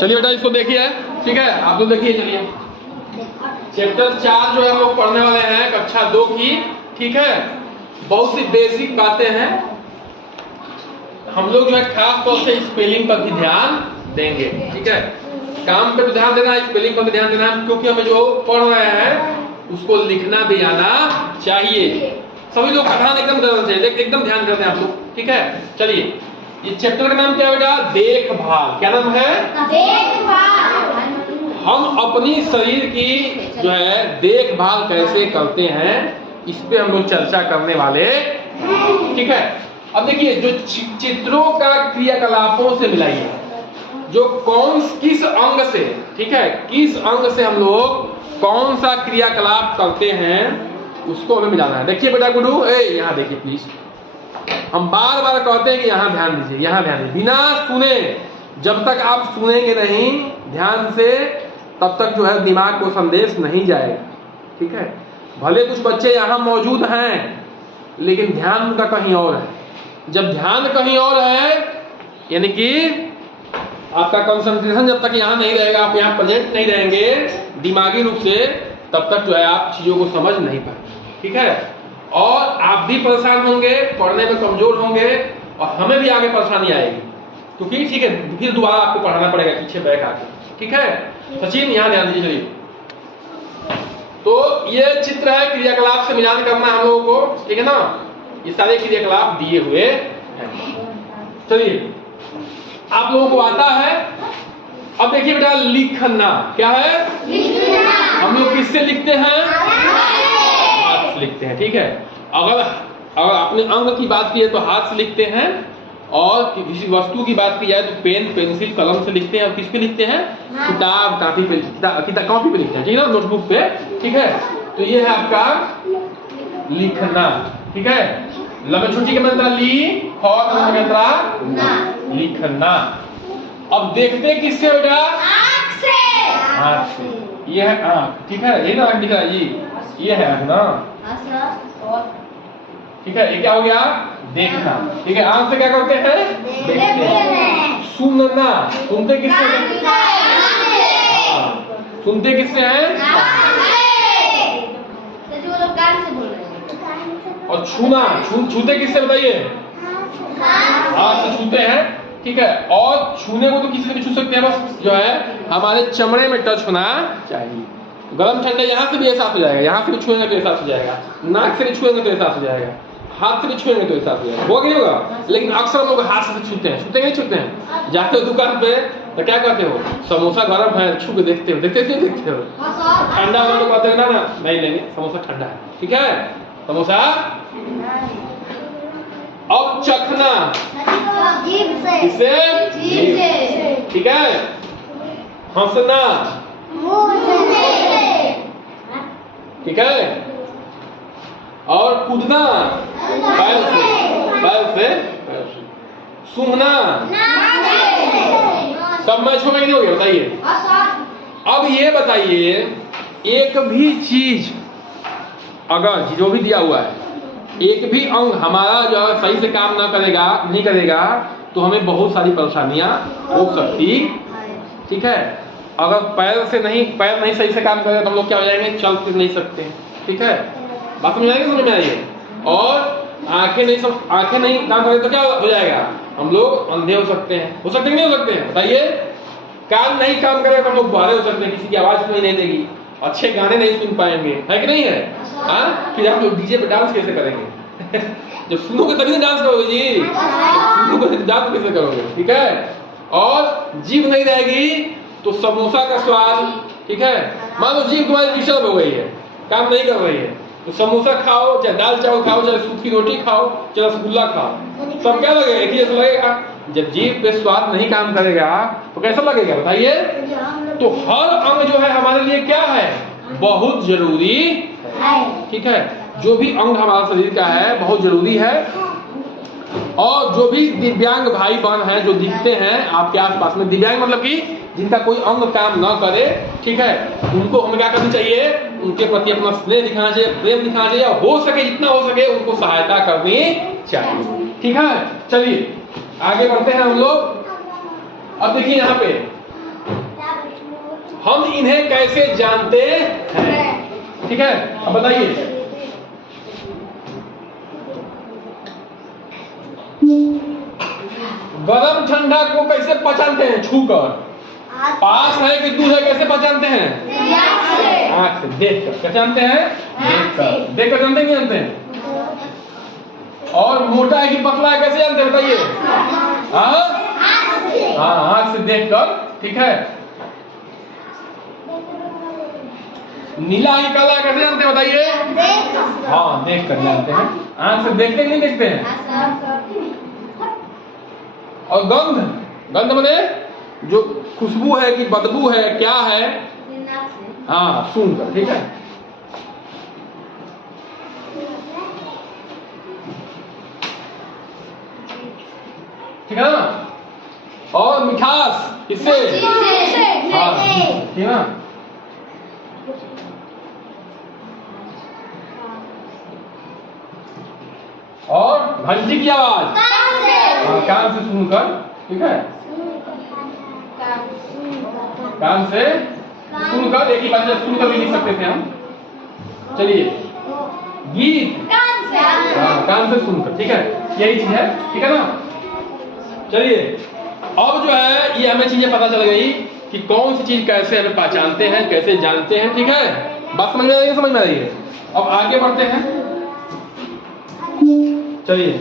चलिए बेटा इसको देखिए, ठीक है, आप लोग देखिए। चलिए चैप्टर 4 जो है हम लोग पढ़ने वाले हैं कक्षा 2 की, ठीक है। बहुत सी बेसिक बातें हैं, हम लोग जो है खास तौर से स्पेलिंग पर भी ध्यान देंगे, ठीक है। काम पे भी ध्यान देना है, स्पेलिंग पर भी ध्यान देना है, क्योंकि हमें जो पढ़ रहे हैं उसको लिखना भी आना चाहिए। सभी लोग का ध्यान एकदम देना चाहिए, एकदम ध्यान देते हैं आप लोग, ठीक है। चलिए ये चैप्टर का नाम क्या है बेटा? देखभाल। क्या नाम है? देखभाल। हम अपनी शरीर की जो है देखभाल कैसे करते हैं इस पे हम लोग चर्चा करने वाले, ठीक है। अब देखिए जो चित्रों का क्रियाकलापों से मिलाइए, जो किस अंग से, ठीक है, किस अंग से हम लोग कौन सा क्रियाकलाप करते हैं उसको हमें मिलाना है। देखिए बेटा गुरु, यहाँ देखिए प्लीज, हम बार बार कहते हैं कि यहाँ ध्यान दीजिए, यहाँ ध्यान दीजिए, बिना सुने, जब तक आप सुनेंगे नहीं ध्यान से तब तक जो है दिमाग को संदेश नहीं जाएगा, ठीक है। भले कुछ बच्चे यहाँ मौजूद हैं लेकिन ध्यान उनका कहीं और है। जब ध्यान कहीं और है यानी कि आपका कंसंट्रेशन जब तक यहाँ नहीं रहेगा, आप यहाँ प्रेजेंट नहीं रहेंगे दिमागी रूप से, तब तक जो है आप चीजों को समझ नहीं पाएंगे, ठीक है। और आप भी परेशान होंगे, पढ़ने में कमजोर होंगे और हमें भी आगे परेशानी आएगी, क्योंकि ठीक है फिर दोबारा आपको पढ़ाना पड़ेगा पीछे बैक आके, ठीक है। सचिन यहाँ ध्यान दीजिए। चलिए तो ये चित्र है, क्रियाकलाप से मिलान करना हम लोगों को, ठीक है ना। ये सारे क्रियाकलाप दिए हुए हैं। चलिए आप लोगों को आता है। अब देखिए बेटा लिखना क्या है? लिखना। हम लोग किससे लिखते हैं? हाथ से लिखते हैं, ठीक है। अगर अपने अंग की बात की है तो हाथ से लिखते हैं, और किसी वस्तु की बात की जाए तो पेन पेंसिल कलम से लिखते हैं। और किस पे लिखते हैं? किताब कॉपी पे, कॉपी पे लिखते हैं, ठीक है ना, नोटबुक पे, ठीक है। तो ये है आपका लिखना, ठीक है। लंबे छोटी के मंत्र ली और मंत्र लिखना। अब देखते किससे बेटा? आँख से। आँख से, ये है आँख, ठीक है, यही ना आँख दिख रहा है, ये है आँख ना, ठीक है। ये क्या हो गया? देखना, ठीक है। आँख से क्या करते हैं? देखते हैं। सुनना, सुनते किससे हैं? सुनते किससे हैं? और छूना, छूते किससे बताइए? हाथ से छूते हैं, ठीक है। और छूने को तो किसी से भी छू सकते हैं, बस जो है हमारे चमड़े में टच होना चाहिए। गर्म ठंडा यहाँ से भी एहसास हो जाएगा, यहाँ से भी छुएंगे तो एहसास हो जाएगा, नाक से भी छुएंगे तो एहसास हो जाएगा, हाथ से भी छुएंगे तो एहसास हो जाएगा, होगा नहीं होगा। लेकिन अक्सर लोग हाथ से छूते हैं, छूते नहीं छूते हैं। जाते हो दुकान पे तो क्या कहते हो? समोसा गरम है, छू के देखते हो, देखते हो। ठंडा वाले लोग कहते हैं ना नहीं लेंगे, समोसा ठंडा है, ठीक है, समोसा। अब चखना, किससे? ठीक है। हंसना, ठीक है। और कूदना, पैर से। सूंघना, सब मैच हो गया नहीं हो गया बताइए। अब ये बताइए, एक भी चीज अगर जो भी दिया हुआ है, एक भी अंग हमारा जो है सही से काम नहीं करेगा तो हमें बहुत सारी परेशानियां हो सकती, ठीक है। अगर पैर नहीं सही से काम करेगा तो हम लोग क्या हो जाएंगे? चल फिर नहीं सकते, ठीक है। बात समझ में आई है। और आंखें नहीं काम करें तो क्या हो जाएगा? हम लोग अंधे हो सकते हैं, नहीं हो सकते हैं बताइए। कान नहीं काम करेगा तो हम लोग बहरे हो सकते हैं, किसी की आवाज सुनाई नहीं देगी, अच्छे गाने नहीं सुन पाएंगे, है कि नहीं है? हाँ, फिर आप लोग डीजे पे डांस कैसे करेंगे? जब सुनोगे तभी तो डांस करोगे जी, सुनोगे डांस कैसे करोगे, ठीक है। और जीभ नहीं रहेगी तो समोसा का स्वाद, ठीक है। मान लो जीभ तुम्हारी डिस्टर्ब हो गई है, काम नहीं कर रही है, तो समोसा खाओ, चाहे दाल चावल खाओ, चाहे सूखी रोटी खाओ, चाहे रसगुल्ला खाओ, सब क्या लगेगा? एक ही जैसा लगेगा। जब जीभ पे स्वाद नहीं काम करेगा तो कैसा लगेगा बताइए? तो हर अंग जो है हमारे लिए क्या है? बहुत जरूरी है, ठीक है। जो भी अंग हमारा शरीर का है बहुत जरूरी है। और जो भी दिव्यांग भाई बहन हैं जो दिखते हैं आपके आसपास में, दिव्यांग मतलब कि जिनका कोई अंग काम न करे, ठीक है, उनको हमें क्या करनी चाहिए? उनके प्रति अपना स्नेह दिखाना चाहिए, प्रेम दिखाना चाहिए, हो सके जितना हो सके उनको सहायता करनी चाहिए, ठीक है। चलिए आगे बढ़ते हैं हम लोग। अब देखिए यहाँ पे हम इन्हें कैसे जानते हैं? ठीक है, अब बताइए। गरम ठंडा को कैसे पहचानते हैं? छूकर। पास है कि दूर है कैसे पहचानते हैं? आँख से, देख कर पहचानते हैं। देख कर जानते हैं, नहीं जानते हैं? और मोटा है कि पतला है कैसे जानते हैं बताइए? हाँ, आँख से देख कर। ठीक है, नीला है काला है कैसे जानते हैं बताइए? हाँ, देख कर जानते हैं। आँख से देखते कि नहीं देखते हैं? और गंध, गंध माने जो खुशबू है कि बदबू है, क्या है? हाँ, सुनकर। ठीक है, ठीक है ना? और मिठास किससे? हाँ, ठीक है ना? और घंटी की आवाज कान से सुनकर। ठीक है, कान से सुनकर, एक ही बात है, सुनकर भी लिख सकते थे हम। चलिए, गीत कान से सुनकर। ठीक है, यही चीज है। ठीक है ना? चलिए, अब जो है ये हमें चीजें पता चल गई कि कौन सी चीज कैसे हमें पहचानते हैं, कैसे जानते हैं। ठीक है, बात समझ में आ रही है? समझ में आ रही है? अब आगे बढ़ते हैं। चलिए,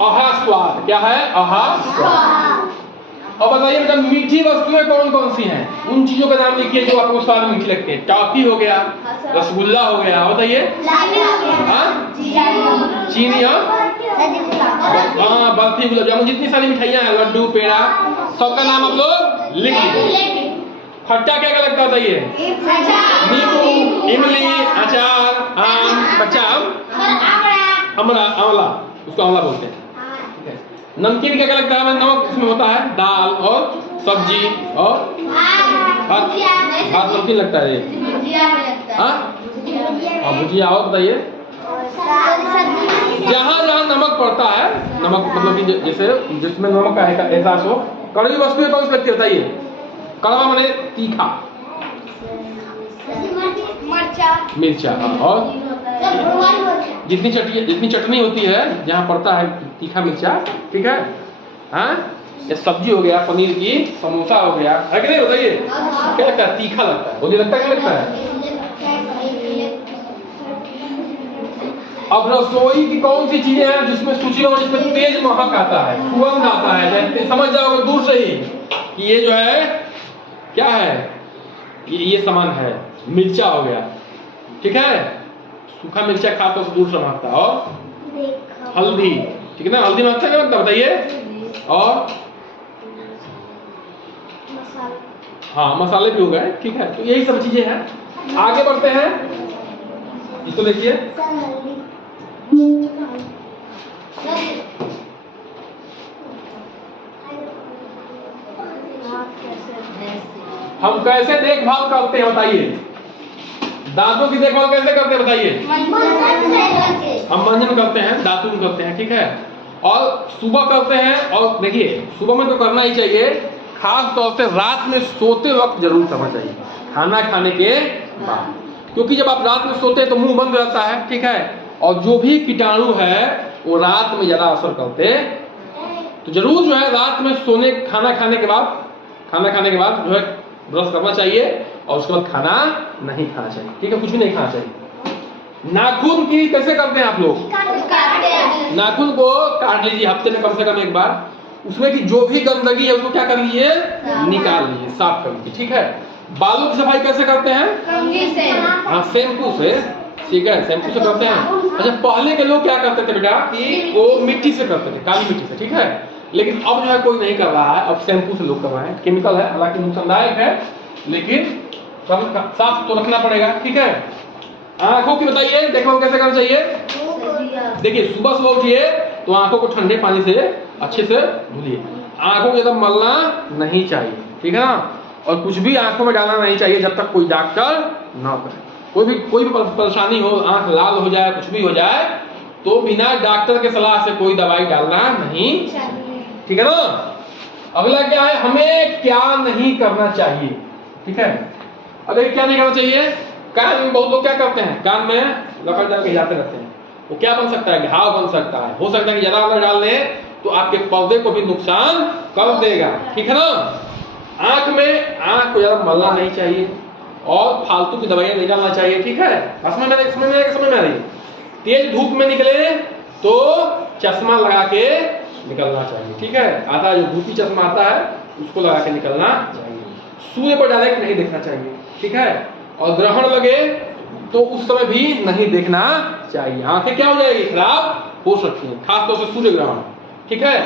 आहा स्वाद, क्या है? आहा स्वाद। अब बताइए बेटा, मीठी वस्तुएं कौन कौन सी हैं? उन चीजों का नाम लिखिए जो आपको स्वाद में मीठी लगती है। टॉफी हो गया, रसगुल्ला हो गया, बताइए। चीनी, हाँ, बर्फी, गुलाब जामुन, जितनी सारी मिठाइयां हैं, लड्डू, पेड़ा, सबका नाम आप लोग लिख लीजिए। खट्टा क्या क्या लगता है बताइए? नींबू, इमली, अचार, आम, कच्चा आम, अमला, आंवला, उसको आंवला बोलते हैं। नमकीन क्या क्या लगता है? नमक इसमें होता है, दाल और सब्जी और भात नमकीन लगता है ये। हाँ, भुजिया और बताइए। जहाँ जहाँ नमक पड़ता है, नमक मतलब कि जैसे जिसमें नमक का एहसास हो। कड़वी वस्तुएं कौन सी लगती है बताइए? कड़वा माने तीखा, मिर्चा। और जितनी चटनी होती है जहाँ पड़ता है तीखा मिर्चा। ठीक है, हाँ, ये सब्जी हो गया, पनीर की, समोसा हो गया, है कि नहीं बताइए? क्या लगता है? तीखा लगता है। बोलिए, लगता है क्या लगता है? अब रसोई की कौन सी चीजें हैं जिसमें सूची हो, जिसमें तेज महक आता है, सुगंध आता है, समझ जाओगे दूर से ही कि ये जो है क्या है? ये सामान है। मिर्चा हो गया, ठीक है, सूखा मिर्चा खा तो दूर से महकता। और हल्दी, ठीक है ना? हल्दी महकता क्या लगता बताइए? और हाँ, मसाले भी हो गए। ठीक है, तो यही सब चीजें हैं। आगे बढ़ते हैं, इसको देखिए। हम कैसे देखभाल करते हैं बताइए? दांतों की देखभाल कैसे करते हैं बताइए? हम मंजन करते हैं, दातुन करते हैं। ठीक है, और सुबह करते हैं। और देखिए, सुबह में तो करना ही चाहिए, खास तौर से रात में सोते वक्त जरूर करना चाहिए, खाना खाने के बाद। क्योंकि जब आप रात में सोते हैं तो मुंह बंद रहता है। ठीक है, और जो भी कीटाणु है वो रात में ज्यादा असर करते, तो जरूर जो है रात में सोने, खाना खाने के बाद जो है ब्रश करना चाहिए, और उसके बाद खाना नहीं खाना चाहिए। ठीक है, कुछ भी नहीं खाना चाहिए। नाखून की कैसे करते हैं आप लोग? नाखून को काट लीजिए हफ्ते में कम से कम एक बार। उसमें की जो भी गंदगी है उसको क्या कर लीजिए? निकाल लीजिए, साफ कर लीजिए। ठीक है, बालों की सफाई कैसे करते हैं? हाँ, शैम्पू से। ठीक है, शैम्पू से करते हैं। अच्छा, पहले के लोग क्या करते थे बेटा कि वो मिट्टी से करते थे, काली मिट्टी से। ठीक है, लेकिन अब जो है कोई नहीं कर रहा है, अब शैम्पू से लोग कर रहे हैं। केमिकल है, हालांकि नुकसानदायक है, लेकिन साफ तो रखना पड़ेगा। ठीक है, आंखों की बताइए, देखो कैसे करना चाहिए? देखिए, सुबह सुबह उठिए तो आंखों को ठंडे पानी से अच्छे से धुलिए। आंखों को एकदम मलना नहीं चाहिए। ठीक है ना? और कुछ भी आंखों में डालना नहीं चाहिए जब तक कोई डॉक्टर ना करे। कोई भी परेशानी हो, आंख लाल हो जाए, कुछ भी हो जाए, तो बिना डॉक्टर के सलाह से कोई दवाई डालना नहीं, ठीक है ना। अगला क्या है, हमें क्या नहीं करना चाहिए, ठीक है। अगर क्या नहीं करना चाहिए, कान में बहुत लोग क्या करते हैं, कान में लकड़ डाल के जाते रहते हैं, वो क्या बन सकता है, घाव बन सकता है, हो सकता है कि ज्यादा अंदर डाल दें तो आपके पौधे को भी नुकसान कर देगा, ठीक है ना। आंख को ज्यादा मलना नहीं चाहिए और फालतू की दवाइयां नहीं डालना चाहिए, ठीक है। समझ में आ रही है। तेज धूप में निकले तो चश्मा लगा के निकलना चाहिए, ठीक है। आता है जो धूपी चश्मा आता है उसको लगा के निकलना चाहिए। सूर्य पर डायरेक्ट नहीं देखना चाहिए, ठीक है। और ग्रहण लगे तो उस समय भी नहीं देखना चाहिए, आंखें क्या हो जाएगी, खराब हो सकती है, खासतौर से सूर्य ग्रहण, ठीक है।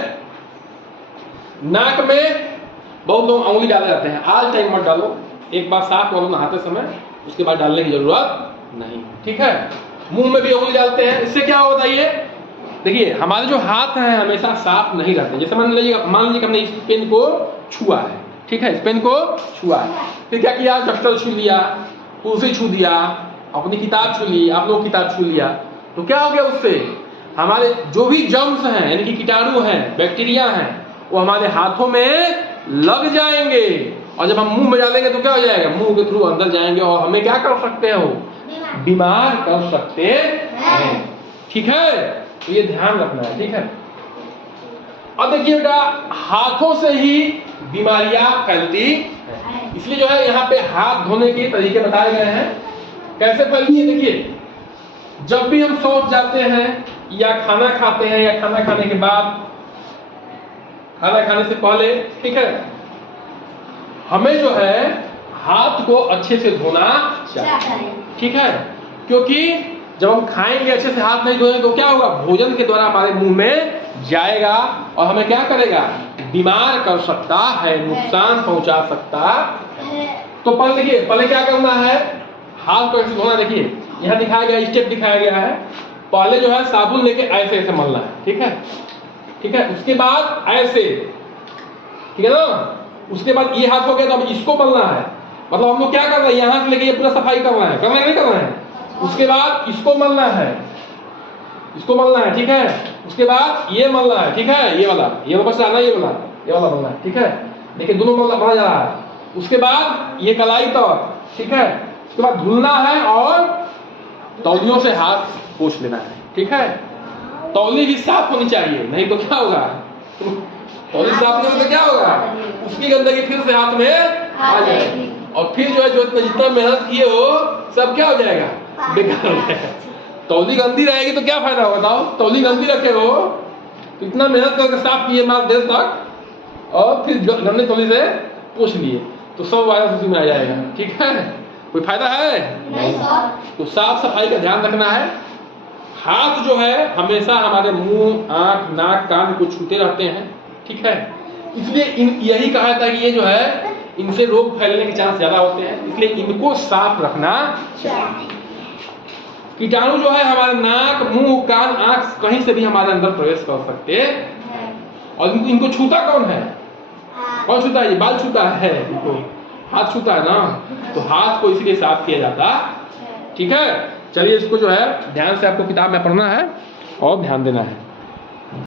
नाक में बहुत लोग उंगली डाले जाते हैं, आज टाइम मत डालो, एक बार साफ करो नहाते समय, उसके बाद डालने की जरूरत नहीं, ठीक है। मुंह में भी उंगली डालते हैं, इससे क्या होता है, ये देखिए हमारे जो हाथ हैं हमेशा साफ नहीं रहते। जैसे मान लीजिए हमने इस पेन को छुआ है, ठीक है, इस पेन को छुआ है, फिर क्या किया, डस्टर छू लिया, कुर्सी छू दिया, अपनी किताब छू ली, आप लोग किताब छू लिया, तो क्या हो गया, उससे हमारे जो भी जर्म्स हैं यानी कि कीटाणु हैं, बैक्टीरिया हैं, वो हमारे हाथों में लग जाएंगे और जब हम मुंह में डालेंगे तो क्या हो जाएगा, मुंह के थ्रू अंदर जाएंगे और हमें क्या कर सकते हैं, वो बीमार कर सकते हैं, ठीक है। तो ये ध्यान रखना है, ठीक है। अब देखिए बेटा, हाथों से ही बीमारियां फैलती हैं, इसलिए जो है यहाँ पे हाथ धोने के तरीके बताए गए हैं, कैसे फैलती है। देखिए जब भी हम शौच जाते हैं या खाना खाते हैं या खाना खाने के बाद, खाना खाने से पहले, ठीक है, हमें जो है हाथ को अच्छे से धोना चाहिए, ठीक है। क्योंकि जब हम खाएंगे अच्छे से हाथ नहीं धोएंगे तो क्या होगा, भोजन के द्वारा हमारे मुंह में जाएगा और हमें क्या करेगा, बीमार कर सकता है, नुकसान पहुंचा सकता है। तो पहले देखिए, पहले क्या करना है, हाथ को ऐसे धोना। देखिए यहाँ दिखाया गया, स्टेप दिखाया गया है। पहले जो है साबुन लेके ऐसे ऐसे मलना है, ठीक है, ठीक है। उसके बाद ऐसे, ठीक है ना। उसके बाद ये हाथ हो गया तो अब इसको मलना है, मतलब हम लोग क्या कर रहे हैं, यहाँ से लेके ये पूरा सफाई करना है, करना नहीं करना है। उसके बाद इसको मलना है, इसको मलना है, ठीक है। उसके बाद ये मलना है, ठीक है, ये वाला बस आना, ये वाला मलना है, ठीक है। देखिए दोनों मलना जा रहा है। उसके बाद ये कलाई तक, ठीक है। उसके बाद धुलना है और तौलियों से हाथ पोंछ लेना है, ठीक है। तौली भी साफ होनी चाहिए, नहीं तो क्या होगा, तौली साफ नहीं तो क्या होगा, उसकी गंदगी फिर से हाथ में आ जाएगी और फिर जो है जो जितना मेहनत किए हो सब क्या हो जाएगा, बेकार हो जाएगा। तौली गंदी रहेगी तो क्या फायदा होगा, बताओ। तौली गंदी रखे हो तो इतना मेहनत करके साफ किए मार देर तक और फिर गंदी तौली से पोंछ लिए तो सब वायरस उसी में आ जाएगा, ठीक है। कोई फायदा है नहीं। तो साफ सफाई का ध्यान रखना है। हाथ जो है हमेशा हमारे मुंह, आंख, नाक, कान को छूते रहते हैं, ठीक है। इसलिए यही कहा जाता है कि ये जो है इनसे रोग फैलने के चांस ज्यादा होते हैं, इसलिए इनको साफ रखना चाहिए। कीटाणु जो है हमारे नाक, मुंह, कान, आंख कहीं से भी हमारे अंदर प्रवेश कर सकते हैं। और इनको छूता कौन है, कौन छूता है, ये बाल छूता है, इनको हाथ छूता है ना, तो हाथ को इसलिए साफ किया जाता, ठीक है। चलिए इसको जो है ध्यान से आपको किताब में पढ़ना है और ध्यान देना है।